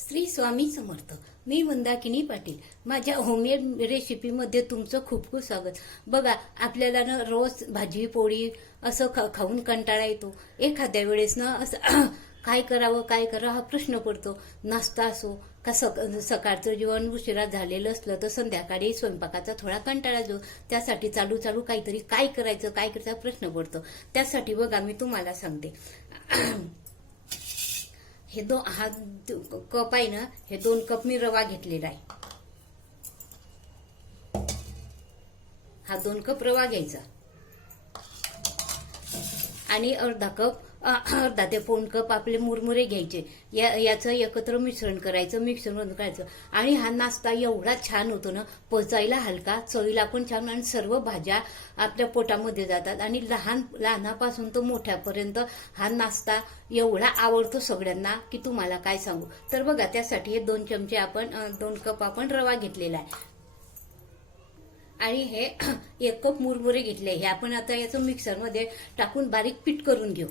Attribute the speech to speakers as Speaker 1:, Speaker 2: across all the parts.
Speaker 1: श्री स्वामी समर्थ. मी मंदाकिनी पाटील. माझ्या होममेड रेसिपीमध्ये तुमचं खूप खूप स्वागत. बघा आपल्याला ना रोज भाजी पोळी असं खा खाऊन कंटाळा येतो. एखाद्या वेळेस ना असं काय करावं काय करावं हा प्रश्न पडतो. नाश्ता असो का सक सकाळचं जेवण उशिरा झालेलं असलं तर संध्याकाळी स्वयंपाकाचा थोडा कंटाळा जो त्यासाठी चालू चालू काहीतरी काय करायचं काय करायचा प्रश्न पडतो. त्यासाठी बघा मी तुम्हाला सांगते. हे दो हा कप आहे ना हे दोन कप मी रवा घेतलेला आहे. हा दोन कप रवा घ्यायचा. आणि अर्धा कप अर्धा ते पाऊण कप आपले मुरमुरे घ्यायचे. या याचं एकत्र मिश्रण करायचं मिश्रण करायचं आणि हा नाश्ता एवढा छान होतो ना पचायला हलका चवीला पण छान आणि सर्व भाज्या आपल्या पोटामध्ये जातात. आणि लहान लहानापासून तर मोठ्यापर्यंत हा नाश्ता एवढा आवडतो सगळ्यांना की तुम्हाला काय सांगू. तर बघा त्यासाठी हे दोन चमचे आपण दोन कप आपण रवा घेतलेला आहे. आणि हे एक कप मुरमुरे घेतले. हे आपण आता याचं मिक्सरमध्ये टाकून बारीक पीठ करून घेऊ.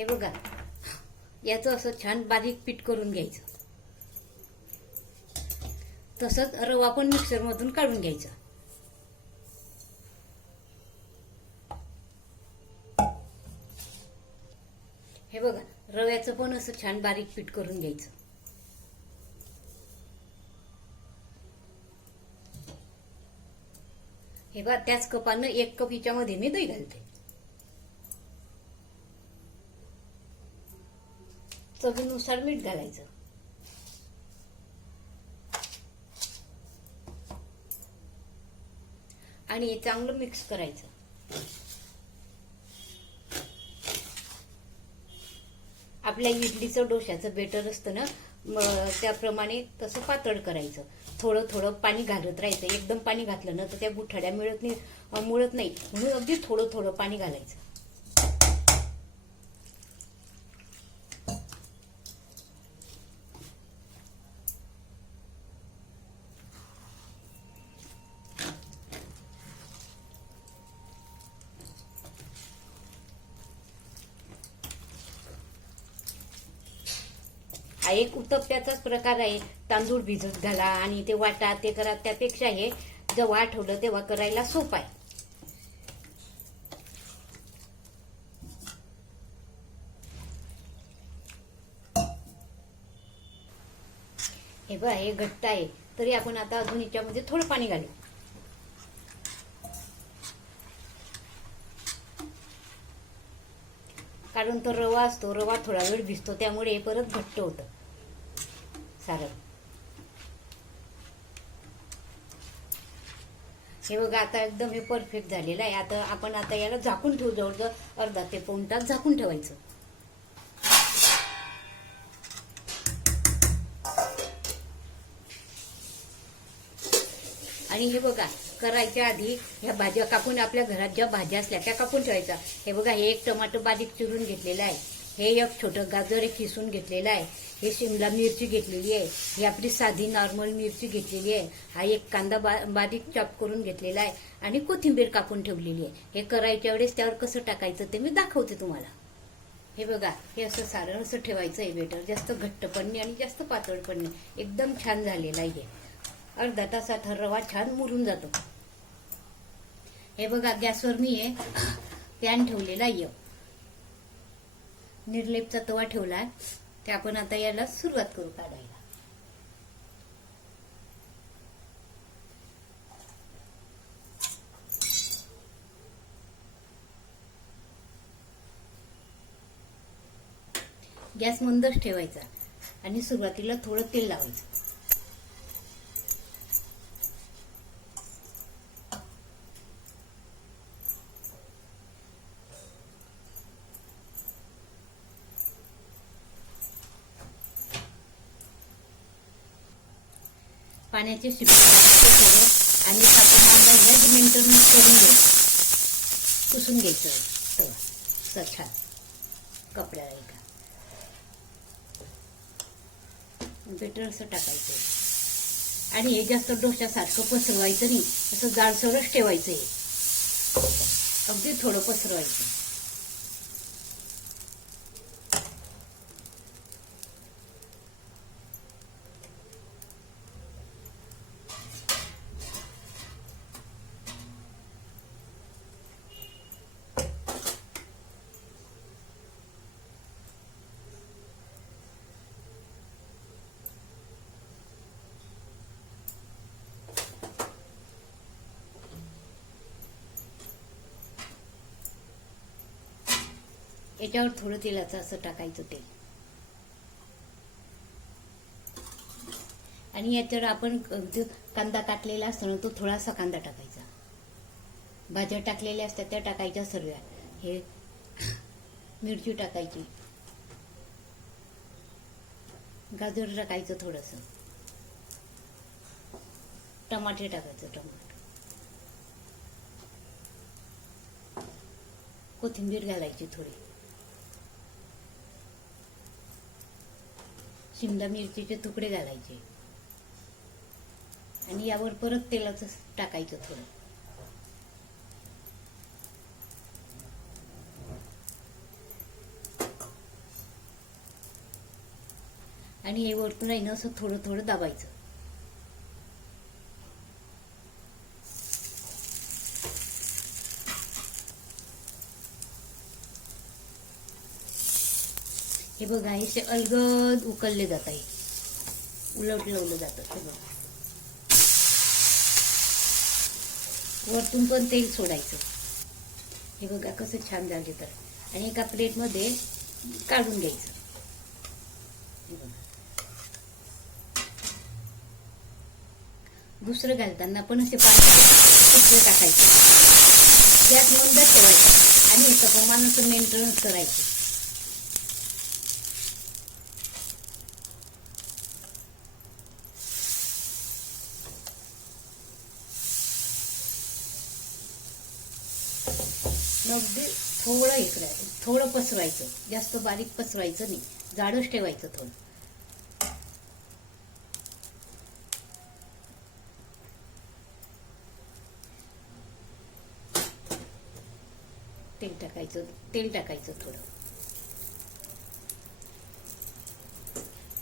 Speaker 1: हे बघा. याचं असं छान बारीक पीठ करून घ्यायचं. तसंच रवा पण मिक्सरमधून काढून घ्यायचा. हे बघा रव्याचं पण असं छान बारीक पीठ करून घ्यायचं. हे बघा त्याच कपानं एक कप हिच्यामध्ये मी दही घालते. चवीनुसार मीठ घालायचं. आणि चांगलं मिक्स करायचं. आपल्या इडलीचं डोश्याचं बेटर असतं ना त्याप्रमाणे तसं पातळ करायचं. थोडं थोडं पाणी घालत राहायचं. एकदम पाणी घातलं ना तर त्या गुठड्या मिळत नाही मिळत नाही. म्हणून अगदी थोडं थोडं पाणी घालायचं. हा एक उत्तप्प्याचाच प्रकार आहे. तांदूळ भिजत घाला आणि ते वाटा ते करा. त्यापेक्षा हे जेव्हा आठवलं तेव्हा करायला सोपं आहे. हे बघ हे घट्ट आहे. तरी आपण आता अजून याच्यामध्ये थोडं पाणी घालू. कारण तो रवा असतो रवा थोडा वेळ भिजतो त्यामुळे हे परत घट्ट होतं. सारण हे बघा आता एकदम हे परफेक्ट झालेलं आहे. आता आपण आता याला झाकून ठेवू जवळजवळ अर्धा ते पाऊन तास झाकून ठेवायचं. आणि हे बघा करायच्या आधी ह्या भाज्या कापून आपल्या घरात ज्या भाज्या असल्या त्या कापून ठेवायच्या. हे बघा हे एक टमाटो बारीक चिरून घेतलेलं आहे. हे एक छोटं गाजर एक किसून घेतलेलं आहे. हे शिमला मिरची घेतलेली आहे. ही आपली साधी नॉर्मल मिरची घेतलेली आहे. हा एक कांदा बा बारीक चॉप करून घेतलेला आहे आणि कोथिंबीर कापून ठेवलेली आहे. हे करायच्या वेळेस त्यावर कसं टाकायचं ते मी दाखवते तुम्हाला. हे बघा हे असं सारण असं ठेवायचं आहे बेटर जास्त घट्ट पण नाही आणि जास्त पातळ पण नाही. एकदम छान झालेला आहे अर्धा तासात हा रवा छान मुरून जातो. हे बघा गॅसवर मी हे पॅन ठेवलेला आहे. निर्लेपचा तवा ठेवला ते आपण आता याला सुरुवात करू काढायला. गॅस मंदच ठेवायचा आणि सुरुवातीला थोडं तेल लावायचं. पाण्याचे शिपे आणि तापमानाला हेच मेंटेनन्स करून घ्यायचं पुसून घ्यायचं. तवा असं कपड्याला एका. बेटर असं टाकायचं. आणि हे जास्त डोश्यासारखं पसरवायचं नाही. असं जाडसरच ठेवायचं हे. अगदी थोडं पसरवायचं. याच्यावर थोडं तेलाचं असं टाकायचं तेल. आणि याच्यावर आपण जो कांदा काटलेला असतो ना तो थोडासा कांदा टाकायचा. भाज्या टाकलेल्या असतात त्या टाकायच्या सर्व हे मिरची टाकायची. गाजर टाकायचं थोडंसं. टमाटे टाकायचं टमाटर कोथिंबीर घालायची थोडी. शिमला मिरचीचे तुकडे घालायचे. आणि यावर परत तेलाचं टाकायचं थोडं. आणि हे वरतून आहे ना असं थोडं थोडं दाबायचं. हे बघा हे असे अलगद उकलले जात आहे. उलट लावलं जातं हे बघा. वरतून पण तेल सोडायचं. हे बघा कसं छान झाले तर. आणि एका प्लेटमध्ये काढून घ्यायचं. हे बघा. दुसरं घालताना पण असे पाणी दुसरं टाकायचं. गॅस मंद ठेवायचं. आणि एका प्रमाणाचं मेंटेनन्स करायचं. अगदी थोडं हे करायचं थोडं पसरवायचं. जास्त बारीक पसरवायचं नाही. जाडच ठेवायचं थोडं. तेल टाकायचं तेल टाकायचं थोडं.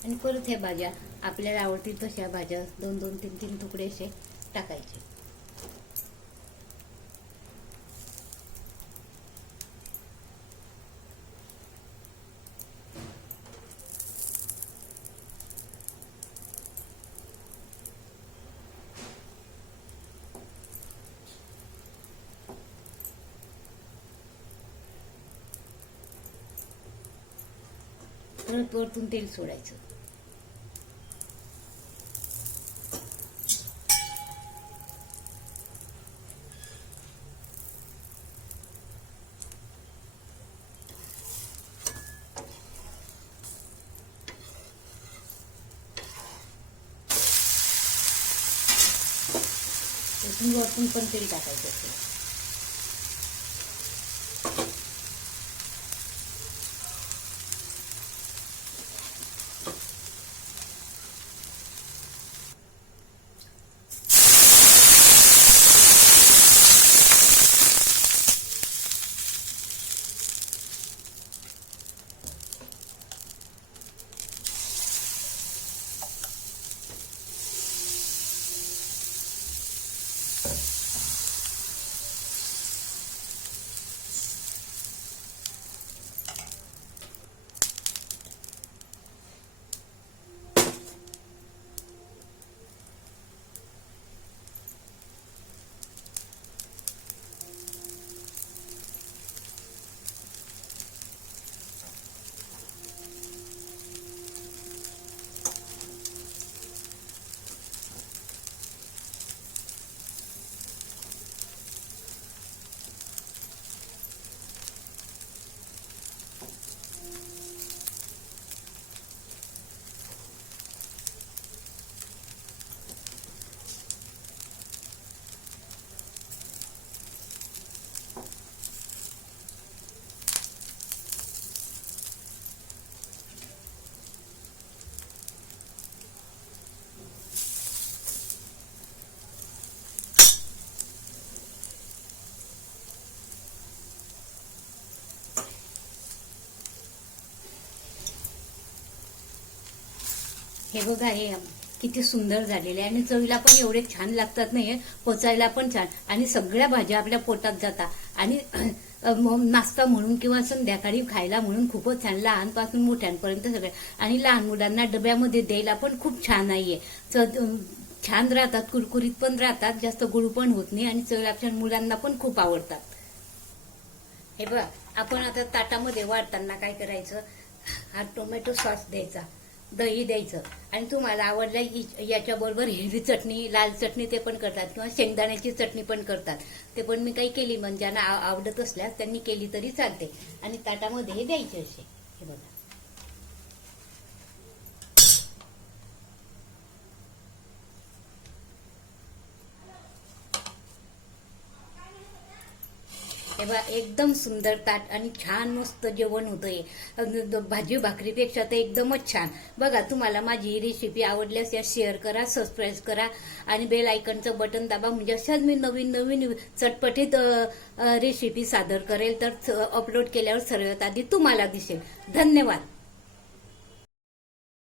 Speaker 1: आणि परत ह्या भाज्या आपल्याला आवडतील तशा भाज्या दोन दोन तीन तीन तुकडे असे टाकायचे. परत वरतून तेल सोडायचं. वरतून पण तेल टाकायचं हे बघा हे किती सुंदर झालेले आहे. आणि चवीला पण एवढे छान लागतात नाही पोचायला पण छान. आणि सगळ्या भाज्या आपल्या पोटात जातात. आणि नाश्ता म्हणून किंवा संध्याकाळी खायला म्हणून खूपच छान लहानपासून मोठ्यांपर्यंत सगळे. आणि लहान मुलांना डब्यामध्ये द्यायला पण खूप छान आहे च- छान राहतात कुरकुरीत पण राहतात जास्त गुळ पण होत नाही आणि चवीला मुलांना पण खूप आवडतात. हे बघ आपण आता ताटामध्ये वाढताना काय करायचं? हा टोमॅटो सॉस द्यायचा. दही द्यायचं. आणि तुम्हाला आवडलं याच्याबरोबर हिरवी चटणी लाल चटणी ते पण करतात किंवा शेंगदाण्याची चटणी पण करतात. ते पण मी काही केली म्हणजे ज्यांना आवडत असल्यास त्यांनी केली तरी चालते. आणि ताटामध्ये हे द्यायचे असे. हे बघा. हे एकदम सुंदर ताट आणि छान मस्त जेवण होतं भाजी भाकरीपेक्षा तर एकदमच छान. बघा तुम्हाला माझी ही रेसिपी आवडल्यास या शेअर करा सबस्क्राईब करा आणि बेल आयकनचं बटन दाबा. म्हणजे अशाच मी नवीन नवीन चटपटीत रेसिपी सादर करेल. तर अपलोड केल्यावर सर्वात आधी तुम्हाला दिसेल. धन्यवाद.